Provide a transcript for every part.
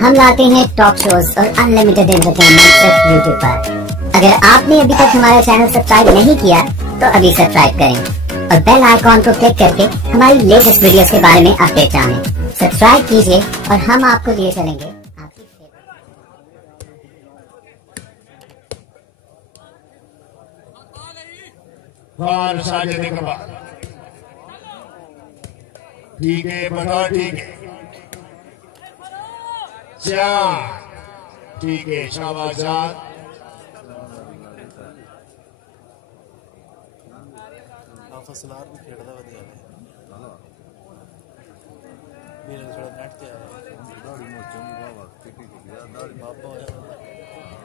हम लाते हैं talk shows और अनलिमिटेड एंटरटेनमेंट सिर्फ यूट्यूब पर। अगर आपने अभी तक हमारा चैनल सब्सक्राइब नहीं किया तो अभी सब्सक्राइब करें और बेल आइकॉन को क्लिक करके हमारी लेटेस्ट वीडियोस के बारे में अपडेट जानें। सब्सक्राइब कीजिए और हम आपको लिए चलेंगे और साजिद इकबाल। ठीक है बता, ठीक है चांद, ठीक है शाबाश चांद।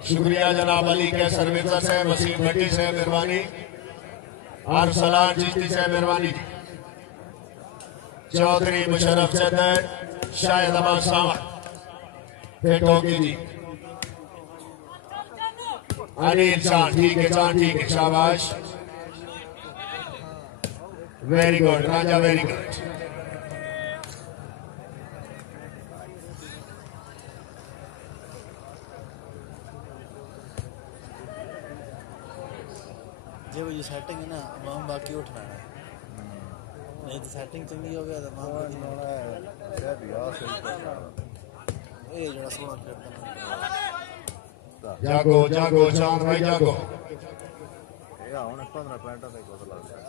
शुक्रिया जनाब अली के सर्विस से वसीम भट्टी से मेहरबानी और सलाम जीती से मेहरबानी। चौधरी मुशर्रफ चंदर शायद अमा सावंत फेटोगी जी। अनिल चांद, ठीक है चांद, ठीक है शाबाश, वेरी गुड राजा, वेरी गुड। जो ये सेटिंग है ना वहाँ बाकी उठना है, नहीं तो सेटिंग चंगी हो गया तो वहाँ ये जरा सोना करता है। जागो जागो चांद भाई जागो। ये आने 15 मिनट तक को लगता है।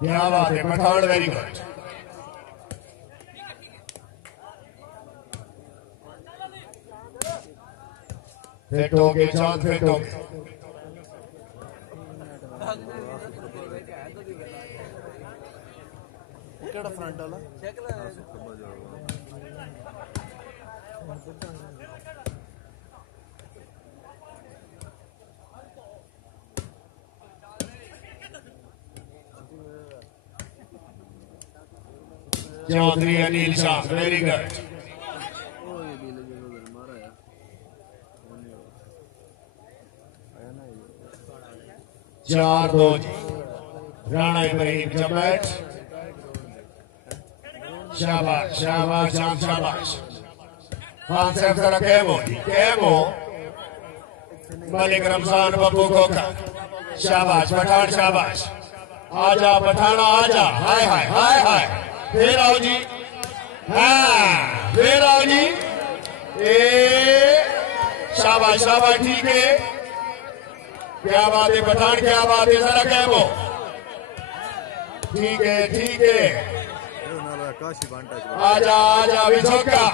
क्या बात है पठान, वेरी गुड। फेटोगे चांद, फेटोगे। केड़ा फ्रंट वाला चौधरी अनिल चांद, वेरी गुड। चार दो राणा इब्राहिम जमैट, शाबाश शाबाश चांद शाबाश। खान साहब जरा कैमो मलिक रमजान पप्पोकोखर, शाबाश पठान शाबाश। आजा पठाना आजा, हाय हाय हाय हाय, फिर आओ जी, हाँ फिर आओ जी, शाबाश शाबाश, ठीक है क्या बात है पठान, क्या बात है जरा कैमो, ठीक है ठीक है। आजा आजा विजोका,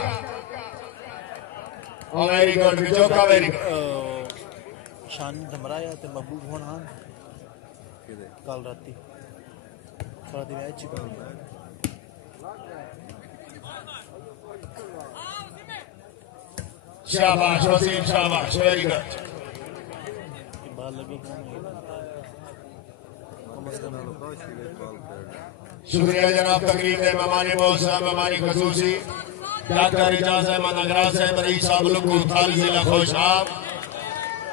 वेरी गुड विजोका, वेरी गुड। शान धमराया ते महबूब होना कल राती मैच शाबाश वसीम शाबाश, वेरी गुड। शुक्रिया जनाब तकरीब है मेहमानी मौसम मेहमानी खसूसी डॉक्टर इजाज अहमद नगरा से मरीज साहब लुकू थाली जिला खुशाब,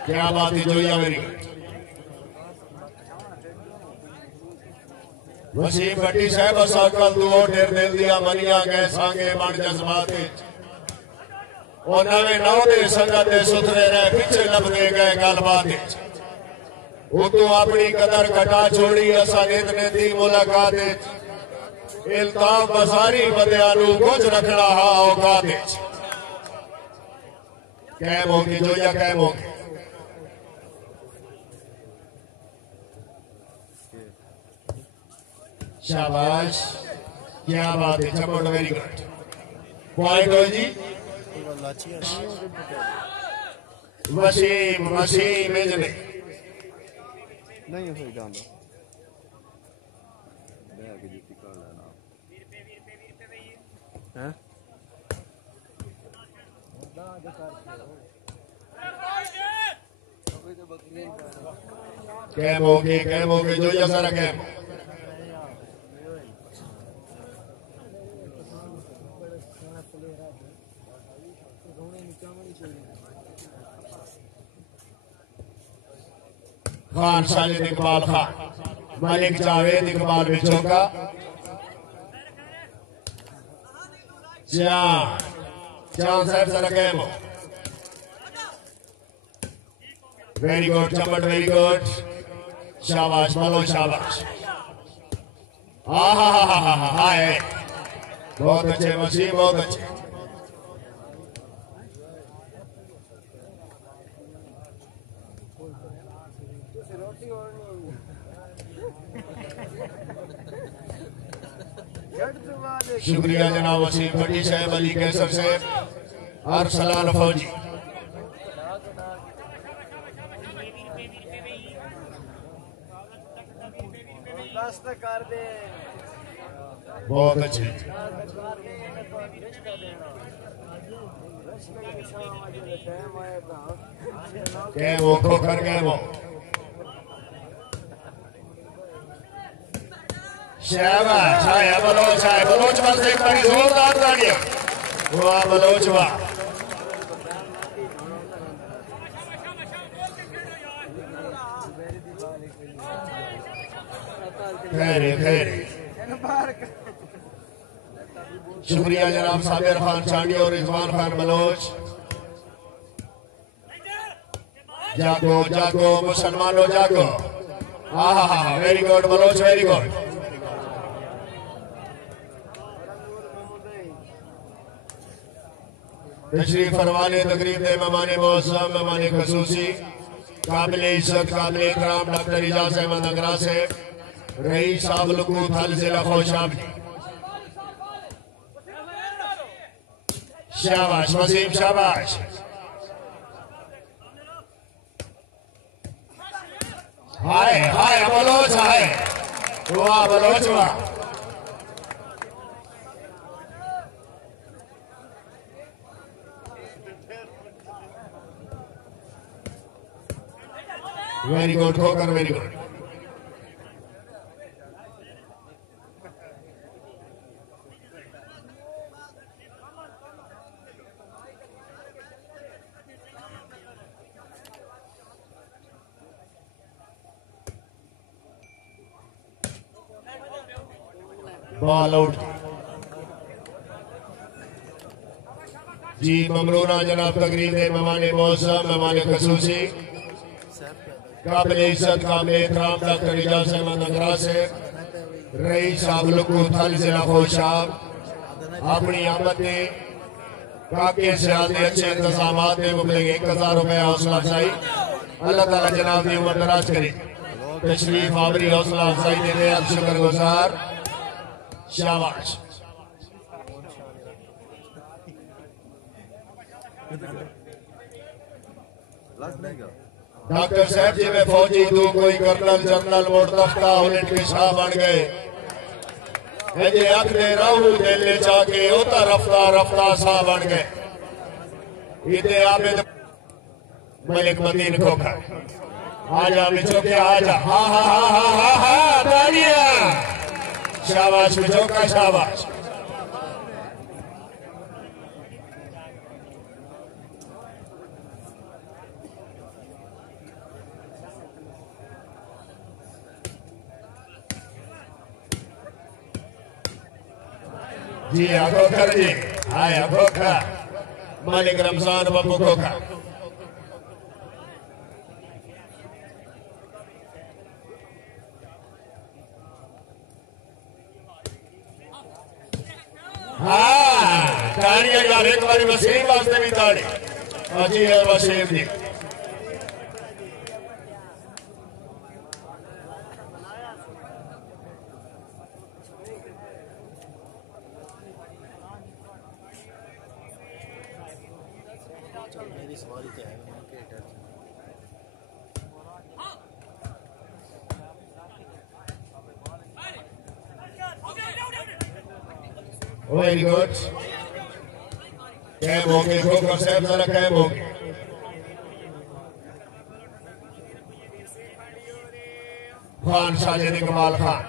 क्या बात है जोया, मेरी वसीम भट्टी साहब असाकल दुओ ढेर दे दिया मनिया के सांगे मन जज्बाते और नवे नौदे संगत सुथरे रहे पीछे लभदे गए गलबाते वो तो अपनी कदर घटा छोड़ी असा ने दी मुलाकात इल्ताफ बसारी बदयालू कुछ रखना हा औकात कैम होगी जोया, कैम होगी। शाबाश क्या बात है, चपोट, वेरी गुड। पॉइंट हो जी वसीम वसीम इजने नहीं हो जान दो बैग की जूती कर लेना हैं कैम हो गए जो सारा कैम। खान साजिद इकबाल खान, मलिक जावेद इकबाल विचोका, चांद साहब जरा गेम वेरी गुड चम्बट वेरी गुड शाबाश बोलो शाबाश हाय बहुत अच्छे मसीह बहुत अच्छे शुक्रिया जनाब वसीम भट्टी साहब अली कैसर साहब और सलाल फौजी बहुत अच्छे वो खोखर गए वो शाबाश आया बलोच बस एक बड़ी जोरदार तालियां वाह बलोच वाह खैर शुक्रिया जनाब साबिर खान चांडी और रिजवान खान बलोच जागो मुसलमानों जागो very good Baloch very good तशरीफ फरमाने तकरीब दे मेहमान मौसम मेहमान खसूसी काबिल इज्जत काबिल इकराम डॉक्टर इजाज अहमद नगरा से रईस साहब लुकू थल जिला खुशाब शाबाश वसीम शाबाश हाय बलोच हाय वाह बलोच वाह वेरी गुड खोकर वेरी गुड बॉल आउट जी ममरूना जनाब तकरीर मेहमान मौसम मेहमान खसूसी काबिल इज्जत काबिल इकराम डॉक्टर इजाज अहमद नगरा से रईस साहब लुकू थल जिला खुशाब अपनी आमद ने काके से आते अच्छे इंतजाम में मिलेंगे 1000 रुपए हौसला अफजाई अल्लाह ताला जनाब की उम्र दराज करे तशरीफ आवरी हौसला अफजाई देने आप शुक्रगुजार शाबाश डॉक्टर साहब जी में फौजी तू कोई कर्नल जनरल मोटरफ्ता उन्हें के शाह बन गए जे अगले राहु दिल्ली जाके उतर रफ्ता रफ्ता शाह बन गए इधे आबिद मलिक मदीन खोखा आजा बिचो के आजा हा तालियां शाबाश बिचो का शाबाश जी खोखर जी आया खोखा मालिक रमजान पपोकखोखर ताड़ियां यार एक बार वसीम वास्ते भी ताड़ी जी है वसीम जी वेरी गुड कैम होंगे खोखर साहब जरा कैम होंगे खान साजिद कमाल खान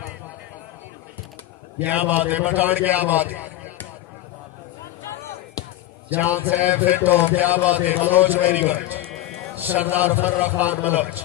क्या बात है पठान क्या बात है चांद साहब फिट हो क्या बात है बलोच वेरी गुड सरदार फर्रा खान बलोच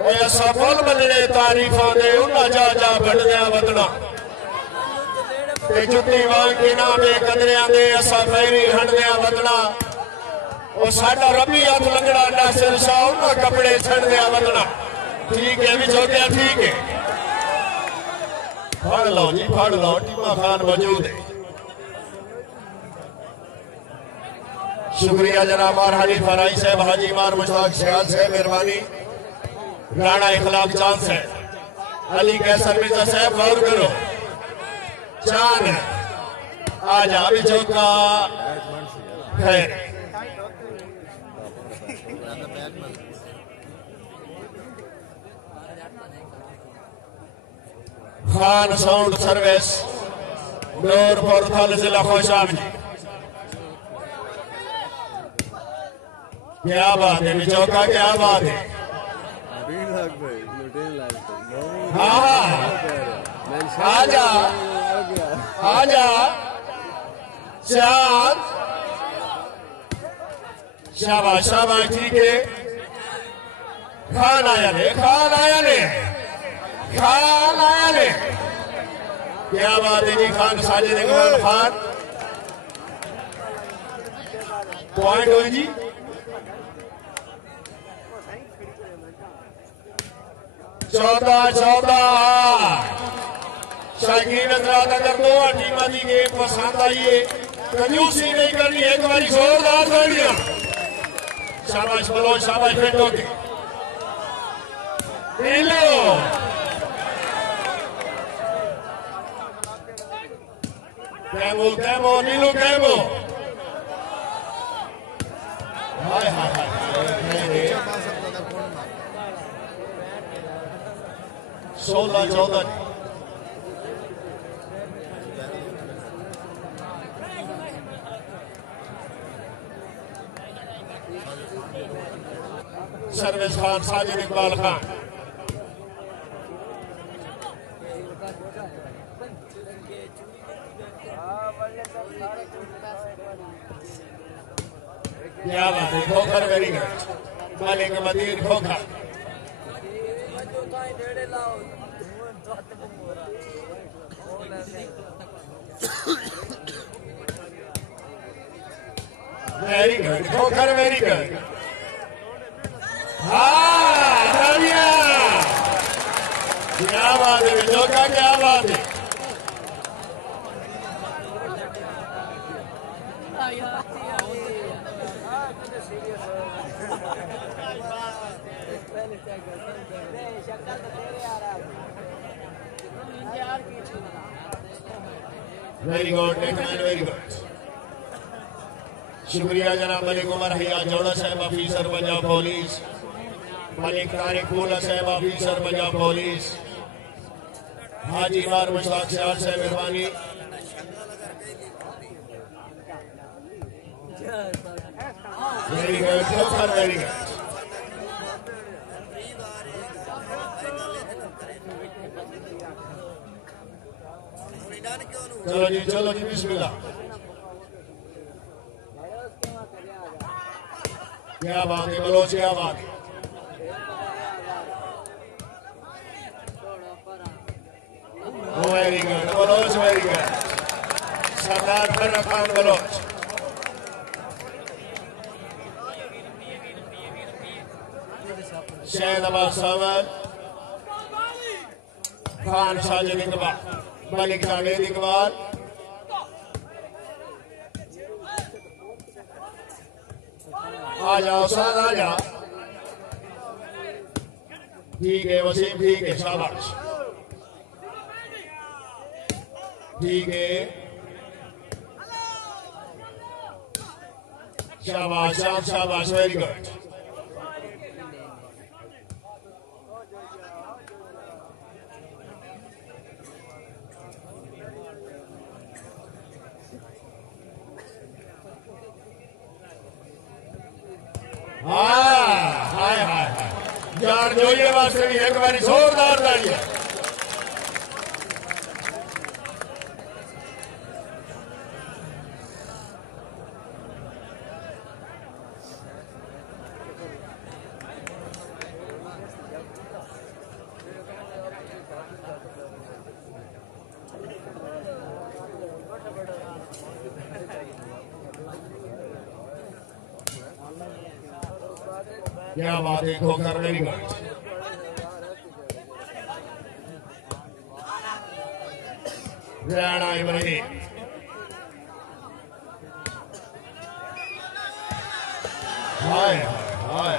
ऐसा फल बनने तारीफां दे उन्ना जा जा बढ़दिया वधना ते जुत्ती वांग के ना बे कदरियां दे असा फैरी हंडदिया वधना और साडा रबी हथ लगड़ा नासिर शाह उन्ना कपड़े छड़दिया वधना ठीक है भी छोटिया ठीक है फड़ लो जी फड़ लो टीमा खान मौजूद है शुक्रिया जनाब हाजी फराई साहब हाजी मार मुश्ताक सियाल साहब मेहरबानी राणा इखलाक चांद साहब अली कैसर मिर्जा साहब गौर करो चांद आज अभी चौका खैर खान साउंड सर्विस नूरपुर थल जिला खुशाब जी क्या बात है चौका क्या बात है हाँ आजा आजा चांद शाबाश शाबाश ठीक है खान आया ने खान आया ने खान आया ने क्या बात है जी खान साजिद इकबाल खान पॉइंट हो जी चौदह शाकीन नजरात अगर दो टीम की गेम पसंद आई है कंजूसी नहीं करनी एक बारी जोरदार तालियां शाबाश बोलो शाबाश बेटो के नीलो कैमो नीलो कैमो हाय हाय हाय 16-14 सर्विस खान साजिद इकबाल खान क्या बात है खोखर वेरी गुड मालिक Medina Khokhar very good Khokhar very good हाँ क्या बात है जोका क्या बात है वेरी गुड वेरी गुड शुक्रिया जनाब मलिक उमर हया जोड़ा साहब ऑफिसर पंजाब पुलिस मलिक तारिक फूला साहब ऑफिसर पंजाब पुलिस हाजी मार मुश्ताक सियाल साहब मेहरबानी वेरी गुड वेरी गुड चलो जी बिस्मिल्लाह क्या बात है बलोच क्या बात है very good Baloch very good सरदार फर्र खान बलोच शहनाबाद सावत खान साजिद इकबाल मलिक जावेद इकबाल आ जाओ साथ आ जाओ ठीक है वसीम ठीक है शाबाश ठीक है शाबाश शाबाश वेरी गुड हाय हाय यार जो ये वास्ते भी एक बारी जोरदार तालियां क्या बात है खोखर वेरी गुड राणा इब्राहिम हाय हाय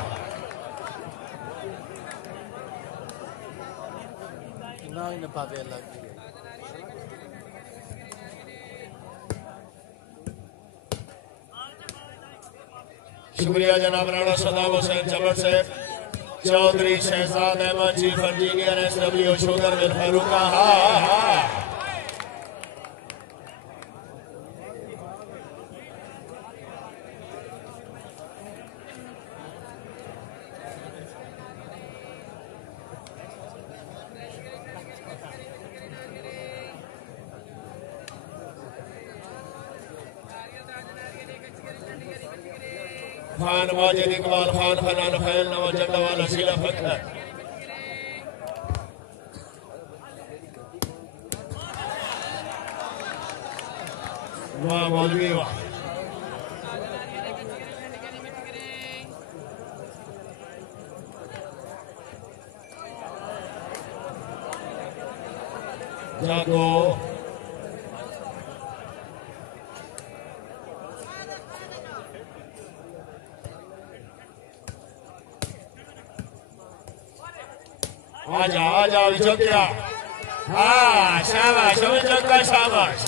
ना इन पावे अलग शुक्रिया जनाब राणा सदाब हुसैन चमन साहब Chaudhary Shahzad Ahmed chief engineer SW sugar mill फरूका खान माजिद इकबाल खान फनान फैल नवाज जंदावाल हसीला फखर वाह मौलवी वाह जागो आजा विचो क्या हाँ शाबाश विचो का शाबाश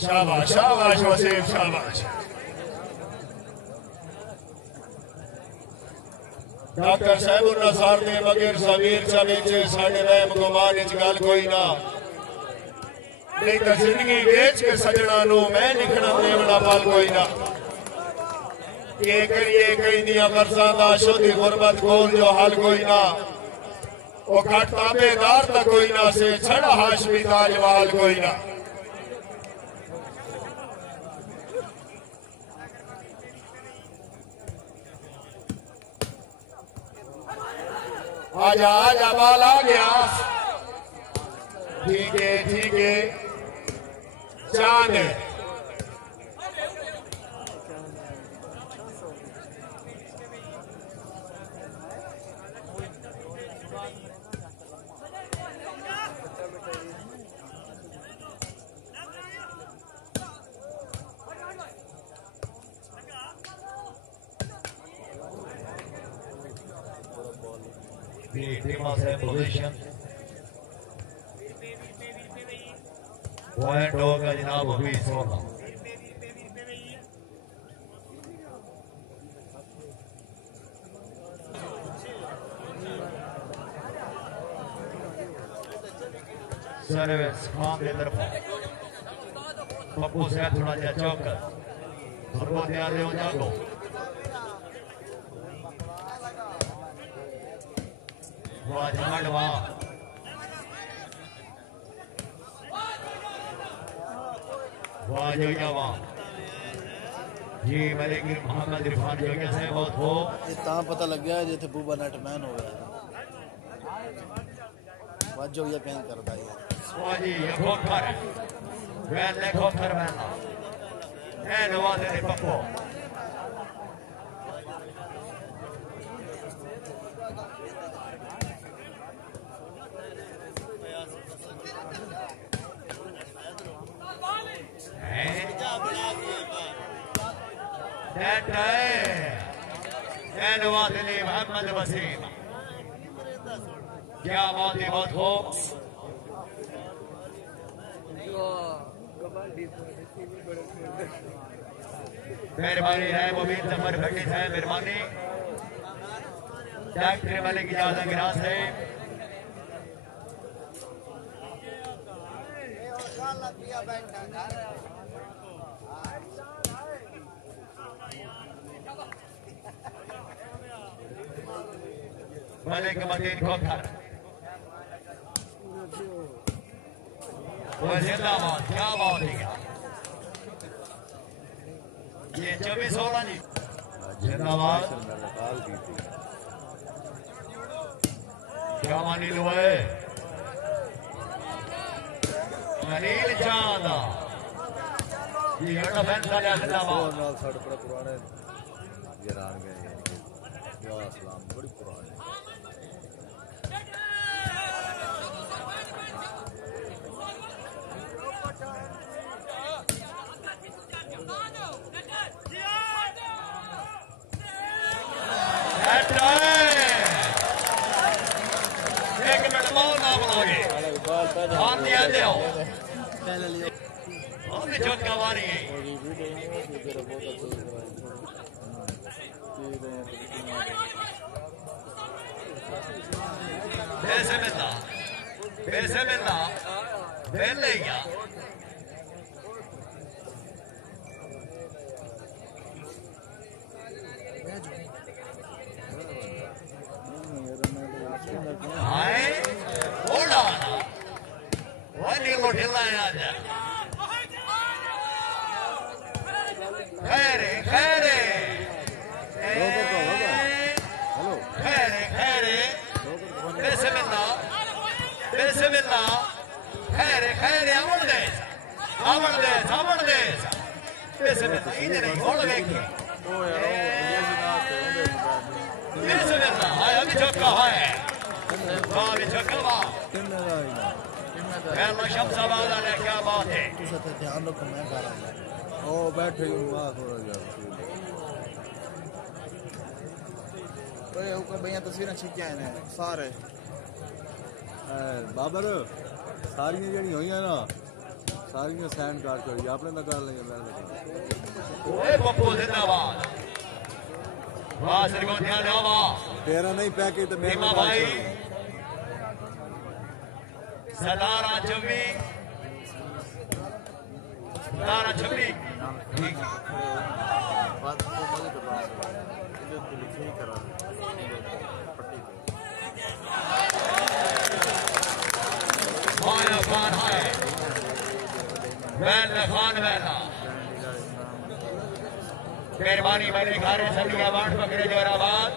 शाबाश शाबाश वसीम शाबाश डॉक्टर साहब नसार ने बगैर समीर चमेचे साढ़े वहम गुमान इच गल कोई ना नहीं तो जिंदगी बेच के सजना नू मैं लिखना देवना पाल कोई ना ये कई दिया बरसा दा शुद्ध गुरबत खोल जो हाल कोई ना वो घट ताबेदार ता कोई ना से छड़ा हाशमी ताजवाल कोई ना आजा बाल आ गया ठीक है चांद The team of their position. Point होगा जनाब अभी 16 सर्विस खान की तरफ पप्पू से थोड़ा जा चौकर सबको तैयार हो जाओ वाह जमाल वाह वाह जोगिया वाह जी मलिक मोहम्मद इरफान जोगिया से बहुत हो ये ता पता लग गया जिथे बूबा नेटमैन हो गया वाह जोगिया कहीं करता है वाह जी ये खोखर वैन ले खोखर वैन है नवाज ने पप्पू मोहम्मद वसीम क्या बात है बहुत हो मेहरबानी है मुबीन जफर भट्टी है मेहरबानी डॉक्टर वाले की ज्यादा गिरास है मलिक मदीन खोखर वो जिंदाबाद क्या बात है ये 24-16 जी जिंदाबाद क्या मानी लो है अनिल चांद ये अड़ा फैंसा लिया जिंदाबाद साढ़े बड़े पुराने गिरान गए या सलाम बड़ी पुराने एक मिनट बॉल ना बनाओगे हाथ दिया दो और भी चौका मारी है पैसे मिलता फेल ले गया हाय बोला वो नीलो ढिला है आज खैरे पैसे मिलना खैरे आवड़ दे पैसे मिलना इधर नहीं बोल देखिए पैसे मिलना हाय अभी चौका है अभी चौका पहला शमशाबाद आने क्या बात है ध्यान रखो मैं कर रहा हूँ ओ बैठे हुआ थोड़ा जा ऊपर भैया तस्वीरें खिंचा है सारे बाबर सारियां जड़ी हुई ना सारियां सैंड कार्ड करी आपने ना कर लेंगे मैं ओए पप्पू जिंदाबाद वाह सर को ध्यान दो वाह तेरा नहीं पैकेज तो मेरा भाई सदारा छवि खान है खान मेहरबानी मैंने खारे सदिया बाट पकड़े जोराबाद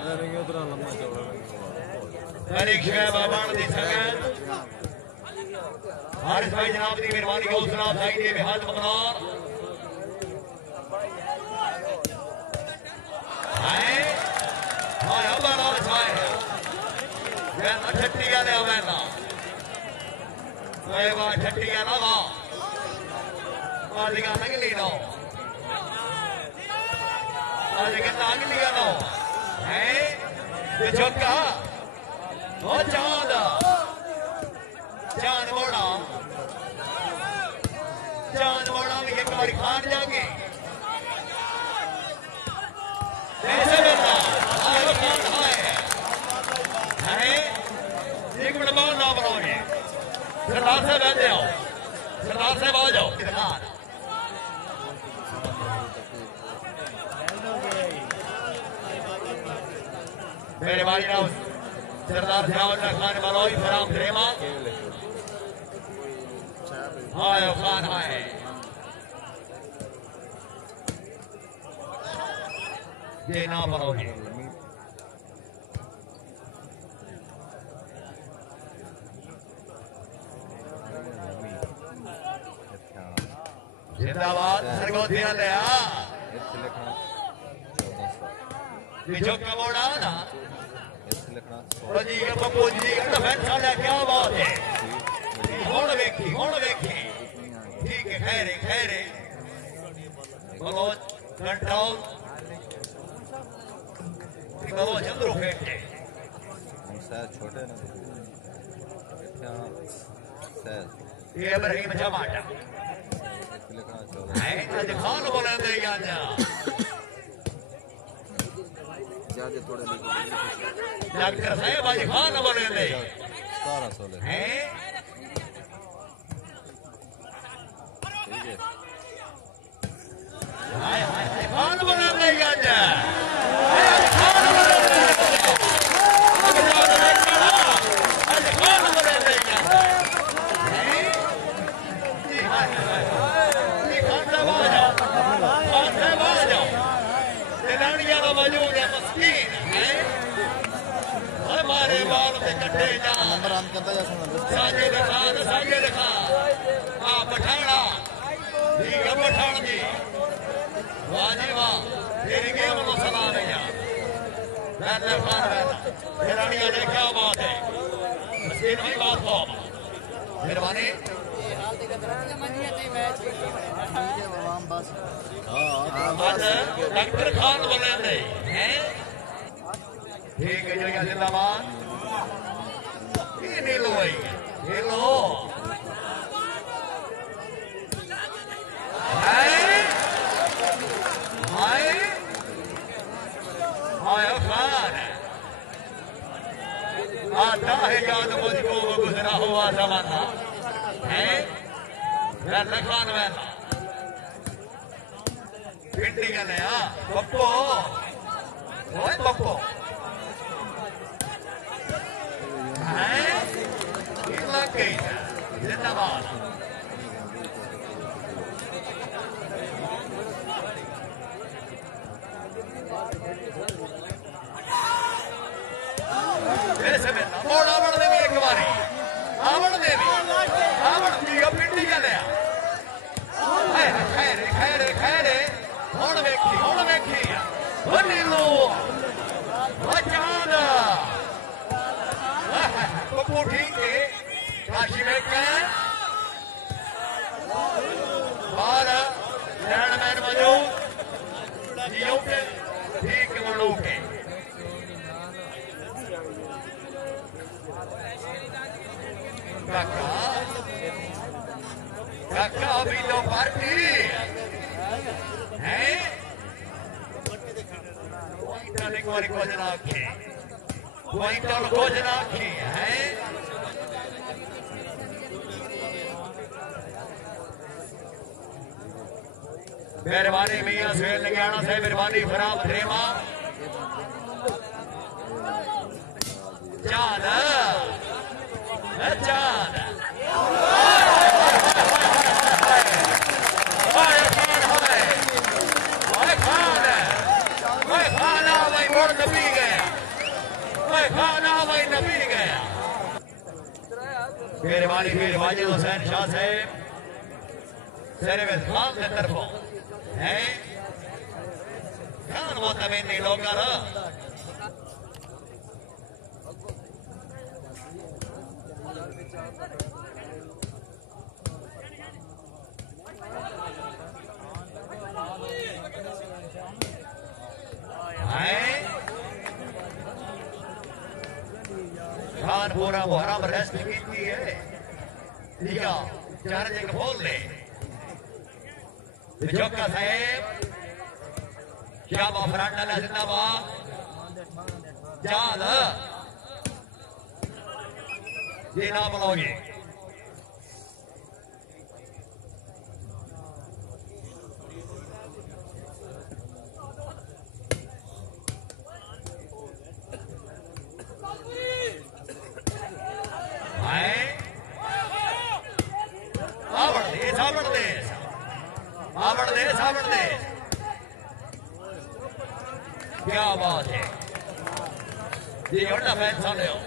परीक्षा बाबाण दी संगत हारिस भाई जनाब की मेहरबानी का हौसला अफजाई दे हाथ पकड़ा हाय हाय अबला छाए मैं छट्टिया ले आवेला ओए वाह छट्टिया ना वाह आज का नगली नो आज के नागली नो है ये चौका ओ चांद मोड़ा भी एक बार खान जाके पैसे मिलता एक मिनट बाद ना बनाओगे सरदार साहब बैठे आओ सरदार साहब आ जाओ मेरे भाई ना सरदार साहब खान बनोई फराम प्रेमा आयो खान है ये ना बनोगे जिंदाबाद सरगोधिया दया जो कमोड़ा ना जी पप्पू जी फैसला लिया क्या बात है हुण वेखी ठीक है खैरे बोलो कंट्रोल बोलो चंद्रो फेटे शायद छोटे ना ये इब्राहिम जमाटा है आज खान बोले दे गाना ज्यादा थोड़े डॉक्टर साहब आज खान बोले दे 1700 हैं हाय खान बोले दे गाना खान बोले दे आज खान बोले दे गाना हैं जी हाय खान साहब आ जाओ नंबर ऑन करता जा साजिद खान पठाना ठीक है पठान जी वाह जी वाह तेरी गेम को सलाम है यार खिलाड़ियों ने क्या बात है मस्किन की बात हो मेहरबानी डॉक्टर खान बोले हैं ठीक है जगह जिंदाबाद ये नीलो भाई नीलो खान आता है याद मुझको वो गुजरा हुआ जमाना है खान वैसा पिंडी का नया पप्पो ओए पप्पो लग गई जिंदाबाद आवड़ देवी एक बारी आवड़ देवी आवड़ दी पिंडी का नया खैरे खैरे खैरे हुण वेखी नीलो चांद पप्पू ठीक है काशी में क्या और लैंडमैन मौजूद ठीक मलूक है काका अभी तो पार्टी है क्विंटल खोजना की है मेहरबानी मियां सुहेल लगाना से मेहरबानी खराब प्रेमा चांद चांद मेहरबानी फिर वाजिद हुसैन शाह साहब सरवेद खान की तरफों है खान वो तमें नहीं लोग खान पूरा मुहर्रम रेस्ट की है लिया चार जगह बोल ले जोका साहेब क्या बाफरांडा ने जिंदाबाद चांद ये ना बोलोगे सावड़ दे क्या बात है ये बड़ा फैन सामने हो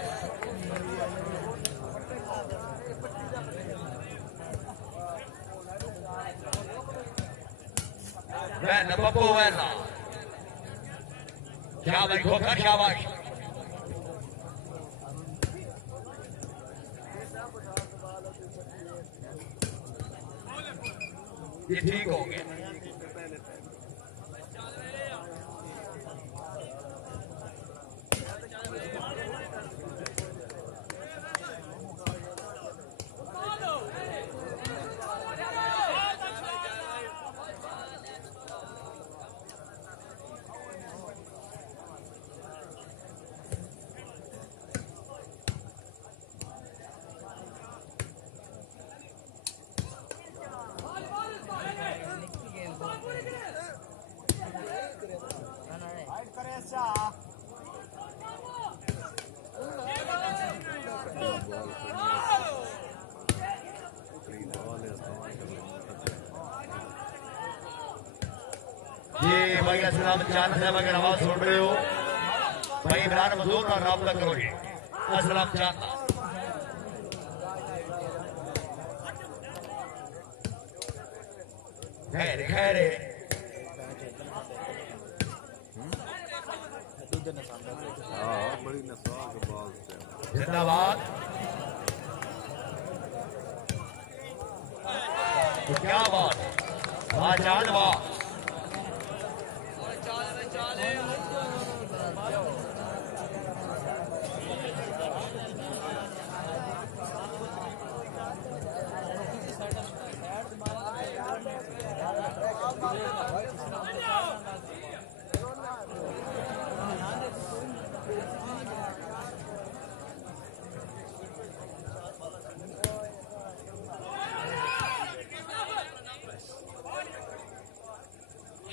वैन पप्पू वैन क्या भाई खोखर शाबाश ये ठीक हो गया ये भाई असलाम चांद साहब अगर आवाज सुन रहे हो भाई इमरान मजदूर का राब्ता करोगे असलम चांद खैर खैर बड़ी नस्ल के बाद जिंदाबाद क्या बात वाह चांद वाह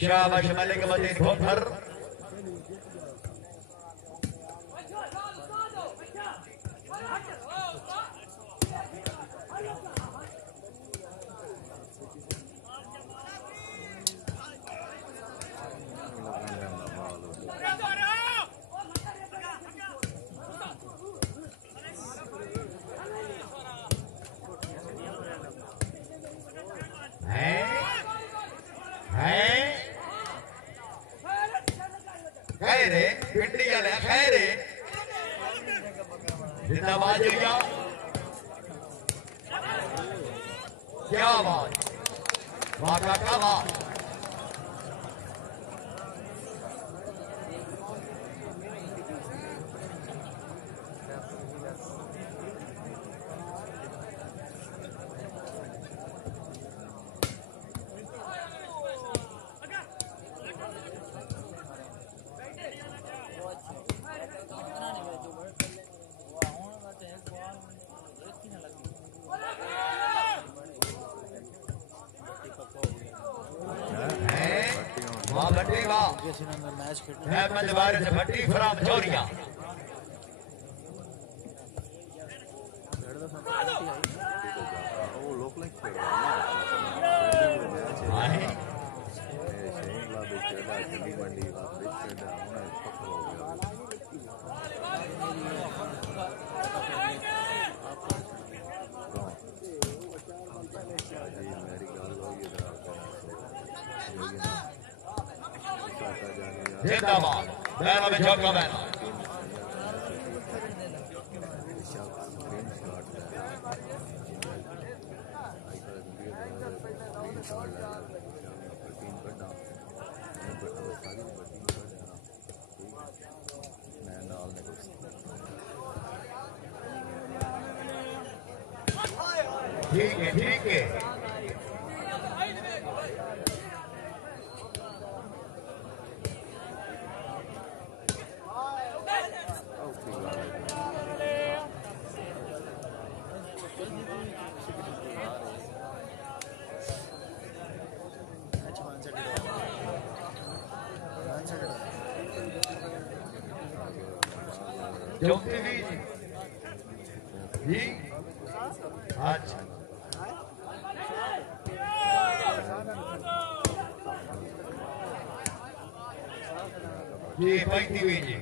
शाबाश मलिक मजीद भोखर जिंदाबाद भैया क्या बात वाह काका वाह भट्टी फराम चोरिया जिंदाबाद बैना में चौका बैना ठीक है ठीक है चौथी जी अच्छा जी पैंती हुई जी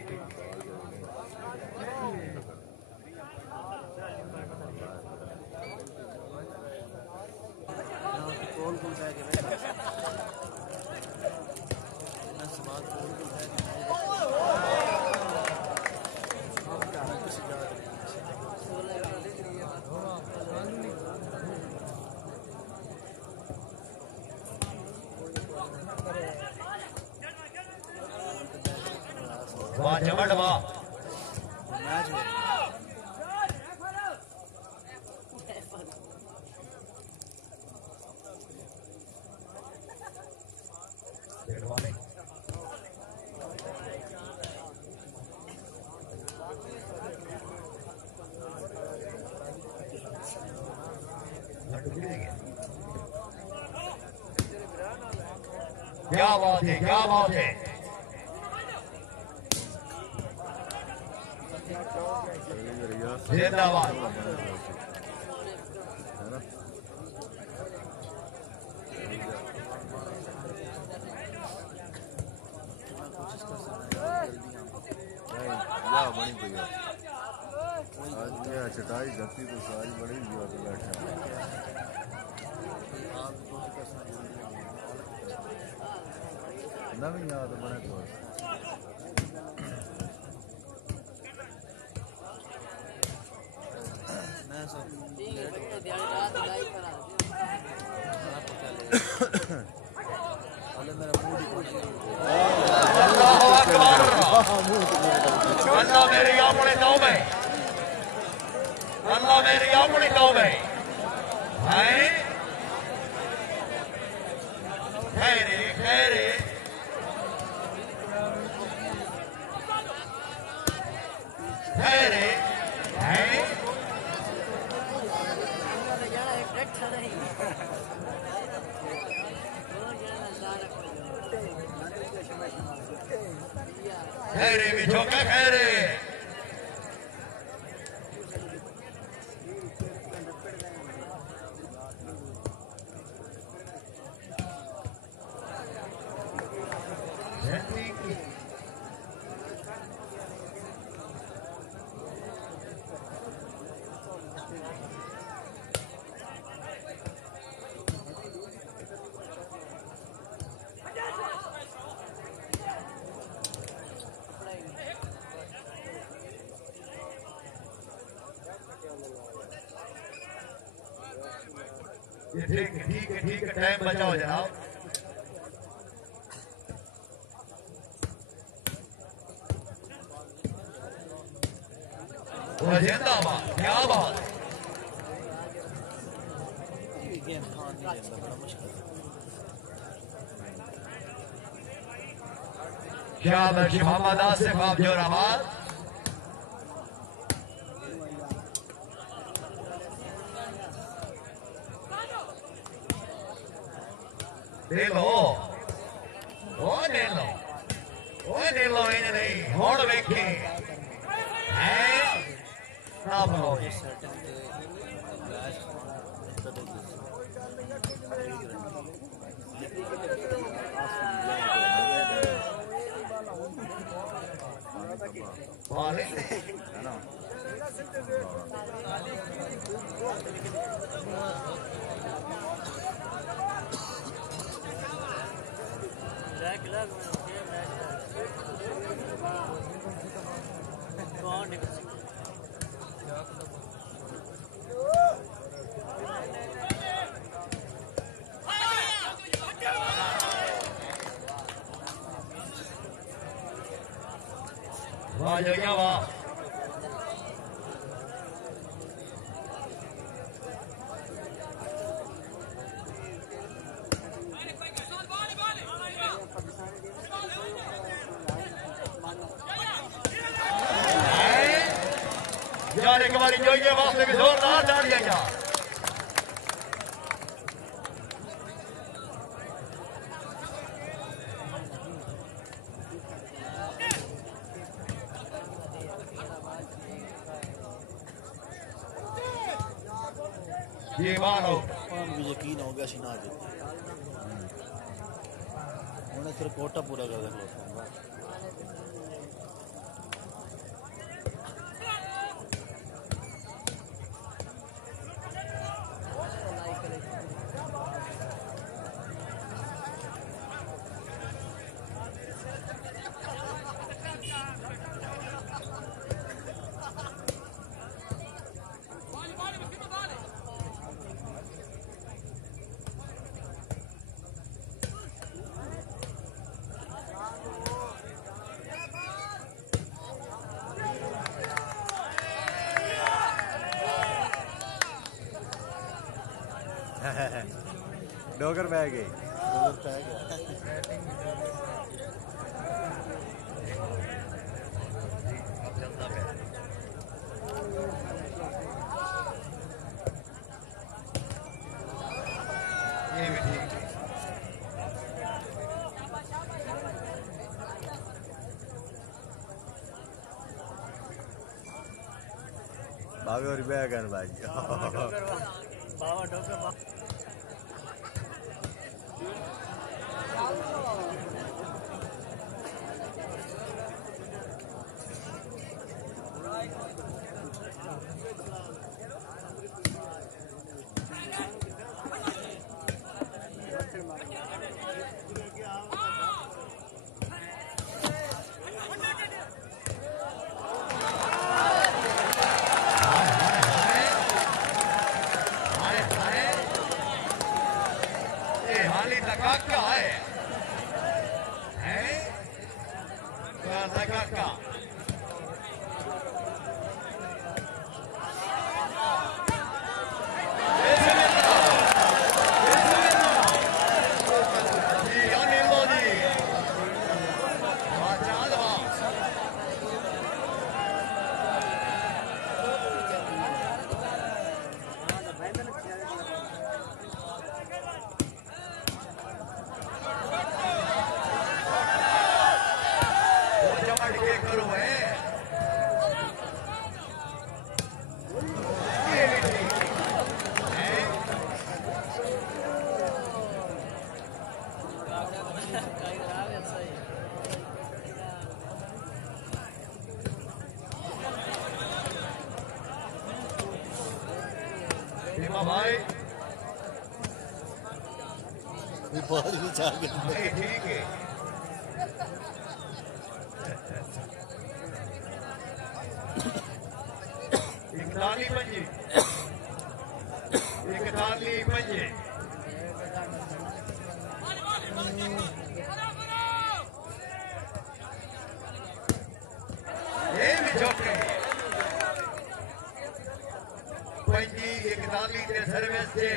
वाह जमड़ वाह क्या बात है क्या बात है जिंदाबाद आज ये चटाई गति तो सारी बड़ी हुआ तो बैठे नवी याद बने तो मैं सब अरे मेरा मूड ही अल्लाह मेरी अपने तौबे अल्लाह मेरी अपनी तौबे है खैरे खैरे खैरे है खैरे भी झोंका खैरे ठीक है टाइम बचाओ जनाब जिंदाबाद क्या बात गेम खान नहीं लेता बड़ा मुश्किल क्या बख्शी मोहम्मद आसिफ आप जोराबाद नीलो नीलो इन नहीं हुण वेखी है ना बोलो वाह जगह वाह यार एक बारी जो ये वास्ते भी जोरदार तालियां यार ये मारो भी यकीन हो गया ना जी उन्हें सिर्फ कोटा पूरा कर देना डोगर बह गए बाबे और बह गए भाई बाबा डॉक्टर था काका भाई बहुत ही चाह ठीक है इकताली पंजी ये भी चौके पंजी इकताली के सर्विस से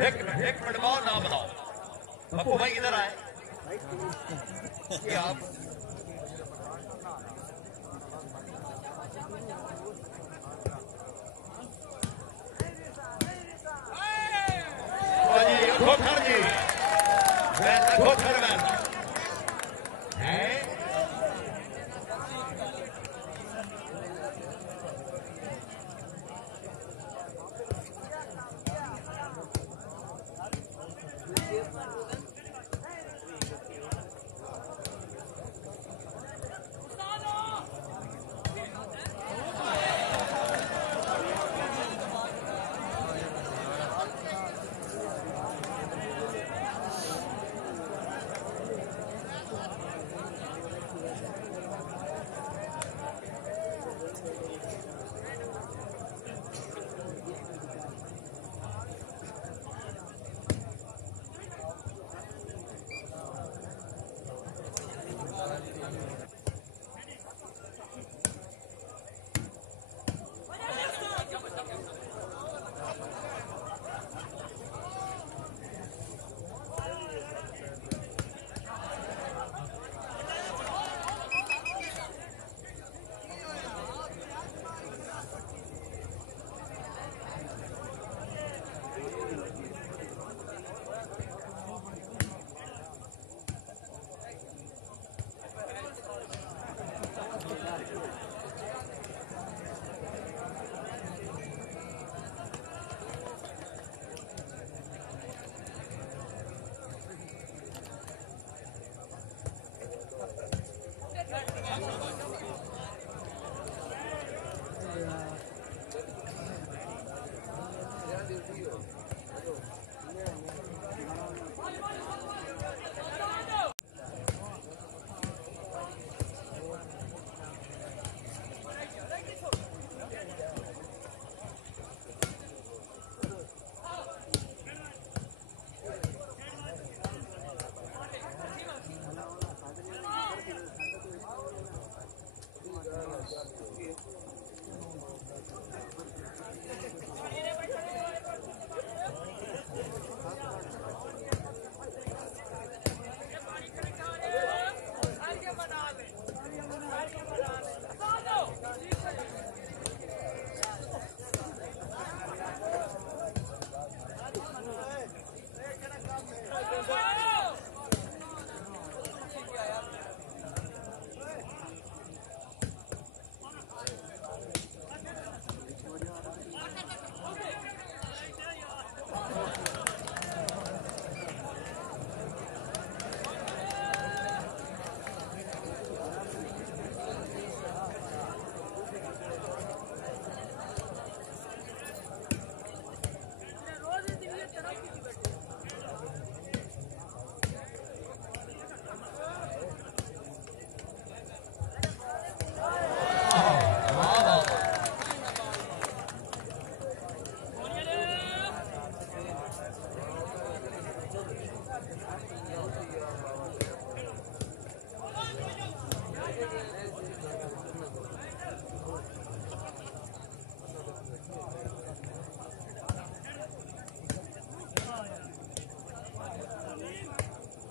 एक मिनट बाद नाम बताओ पप्पू भाई इधर आए आप खोखर जी खोखर मैन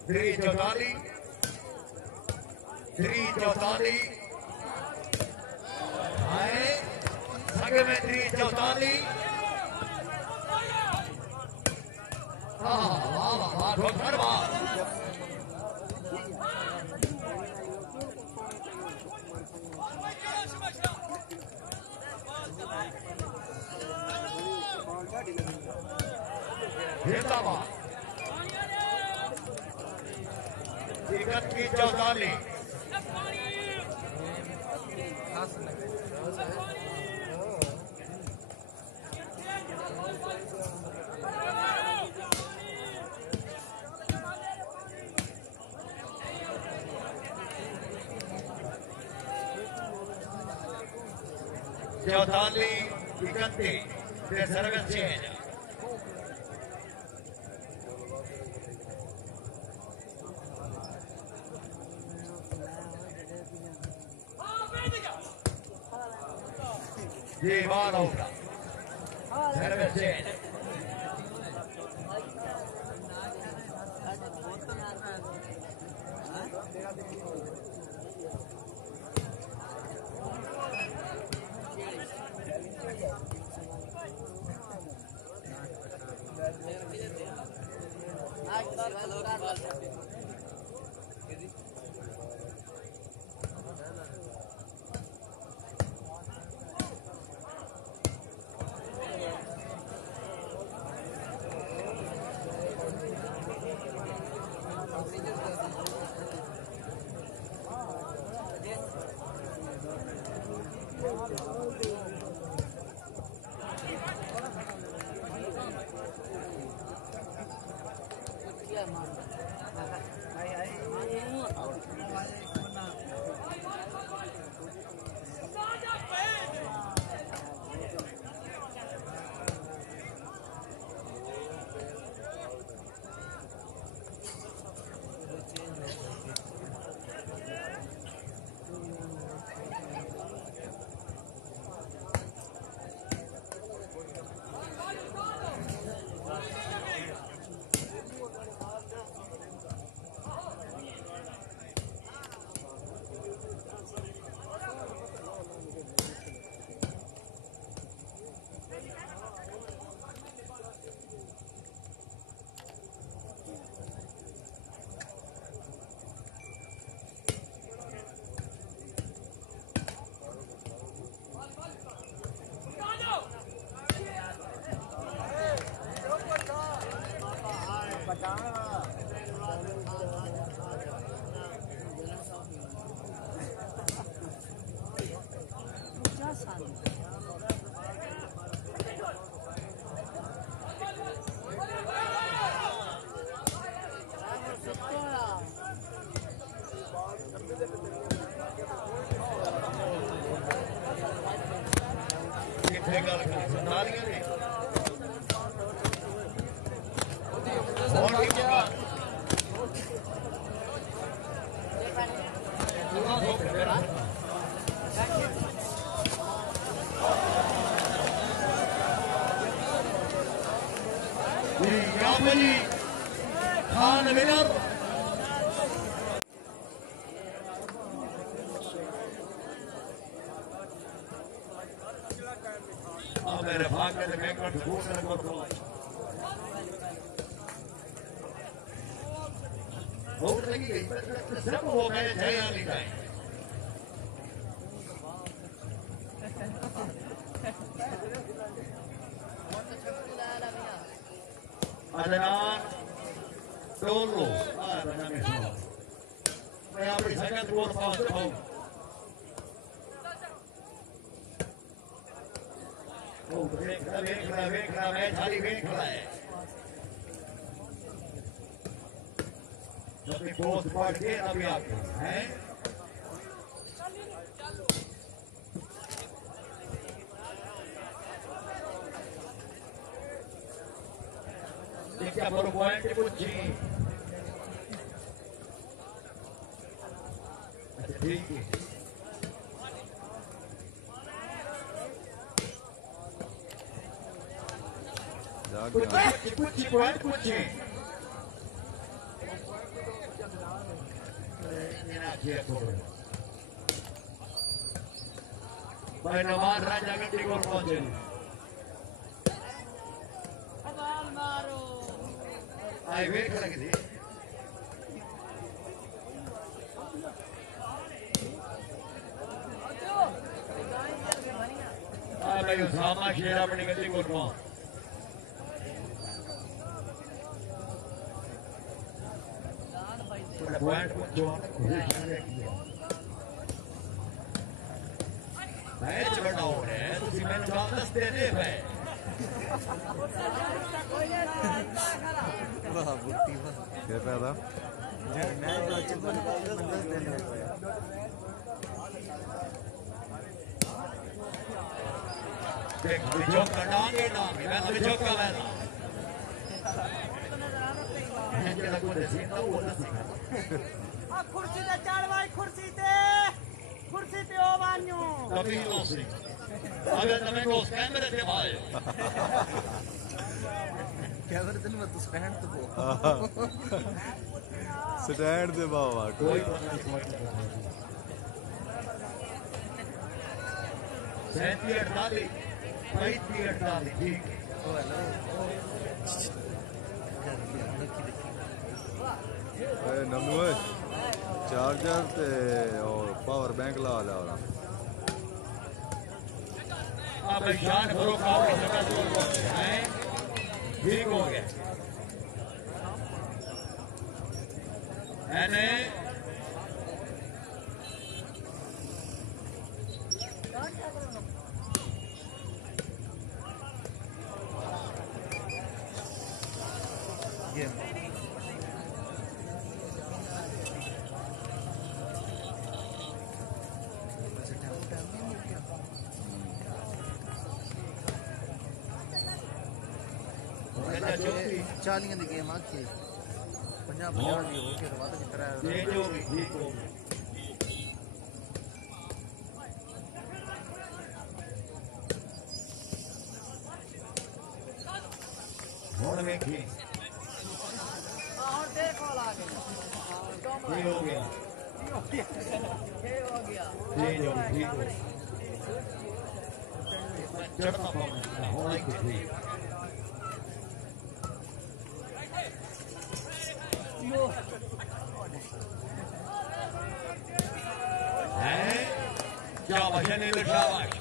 344 344 आए संग में 344 वाह ठोकर वाह जिंदाबाद 31-44 31 de सर्विस चेंज ये बाल होगा सर्विस चेंज सिर्फ वो मैंने जया लिखा है अदनान टोलो मैं अपनी संगत को पास हूँ देख रहा मैं थाली देख रहा है अपने दोस्त पढ़ के अभी आपको हैं क्या बड़ो पॉइंट कुछ अच्छा ठीक है कुछ पॉइंट कुछ चेक छोड़ भाई नवाज राजा गड्डी को पहुंचे मारो आई वेट कर लगी भाई उसामा शेर अपनी गड्डी को पहुंच पॉइंट को जो मैच बड़ा हो रहा है तुसी मैंने वापस देने पे वाह बुट्टी वाह क्या फायदा मैच तो अच्छे बन देने देख जो कटांगे ना मैं तो जो का मैं जेड़ा को दसी तो वो दसी आ कुर्सी ते चढ़ भाई कुर्सी पे ओ वान्यो कभी नो से अगर तुम्हें को कैमरे से भाई क्या करते हैं मैं तो स्टैंड तो स्टैंड दे बाबा कोई सैंती 48 ठीक नमू चार्जर ते और पावर बैंक ला लिया और अब जान भरो खाओ की जगह है ठीक हो गया मैंने चालियां दी गेम आखी 50 दी हो के बाद की तरह ठीक हो गई ठीक हो गई होड़ में की और देखो लागे ठीक हो गया ये हो गया ठीक हो गई ठीक हो चढ़ता पाऊंगा होड़ा की ठीक शाबाश अनिल शाबाश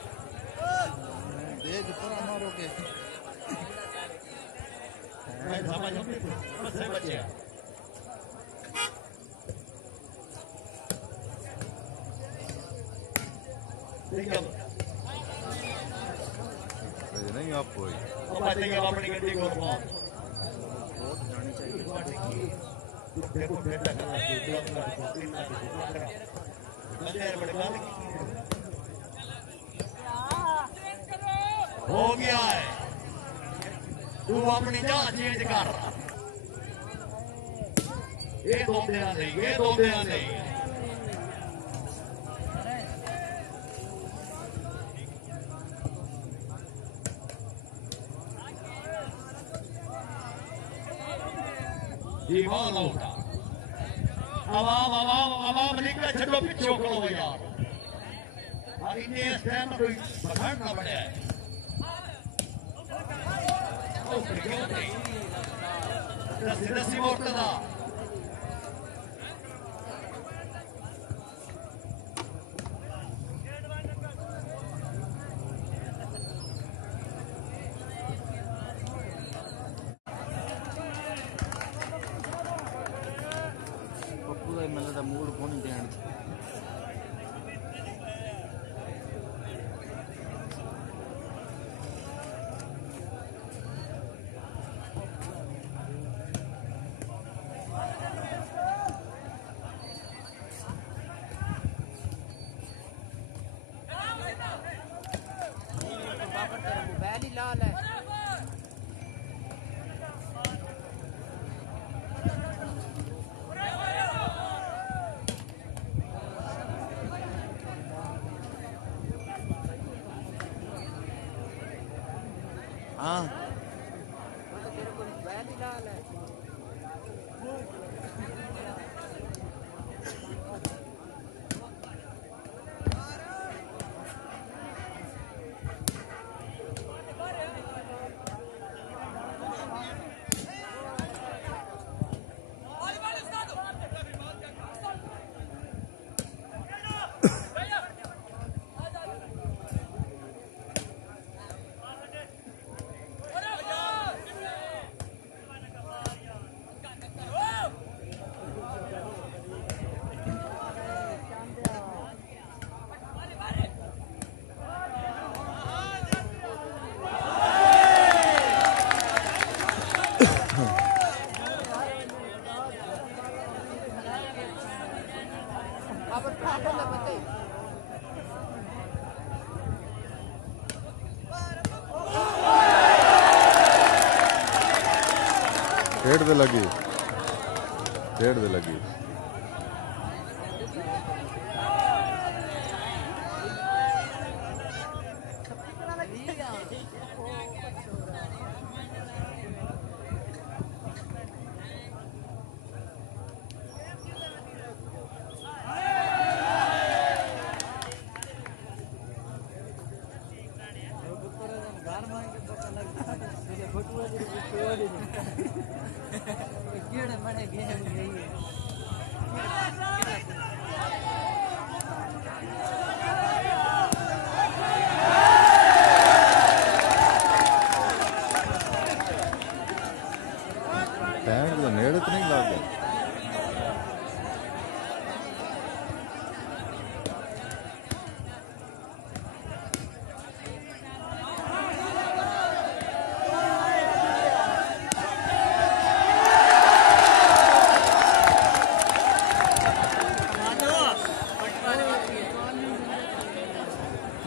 देख पर मारो के मैं समझ से बचे ठीक है नहीं आप कोई अब बचेंगे अपनी गड्डी को बहुत जानी चाहिए देखो बेटा हो गया है तू अपनी जान चेंज कर ये दो देना नहीं ये दो देना नहीं दीवान होगा आवाम निकले छो पिछो करो यार और इन्हें इस टाइम कोई पकड़ना पड़ा है दसी मोर्तदा पूरा मतलब मूड को नहीं देना मोबाइल ही लाल है हाँ तेरे को मोबाइल ही लाल है पेड़ पे लगी, पेड़ पे लगी। पैंट तो नेड़े तो नहीं लग गया।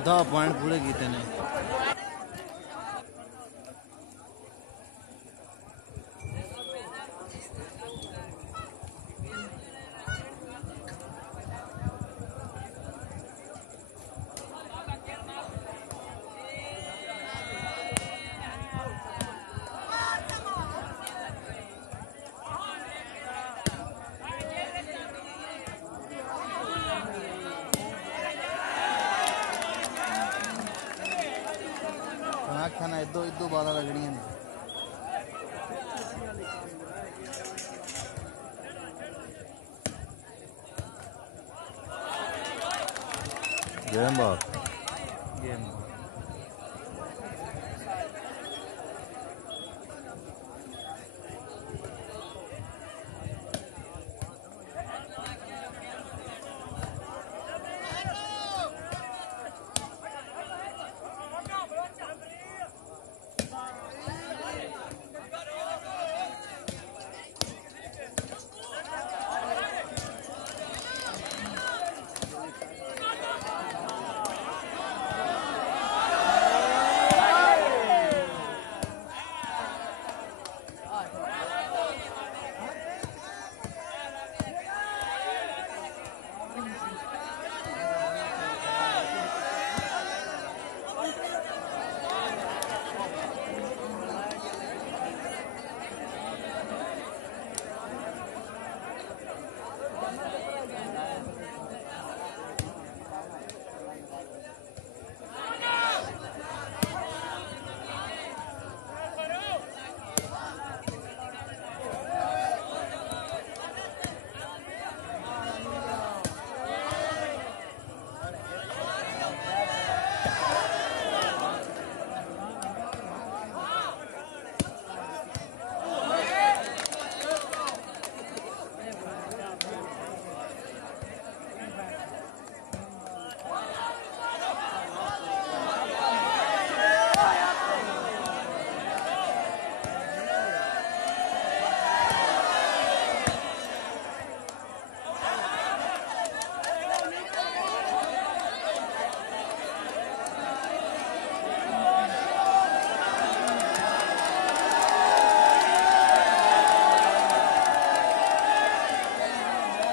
दो पॉइंट पूरे कीते ने। खाना इदो इदो बाला लगड़ियां ने। गेम बात गेम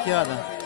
क्या था?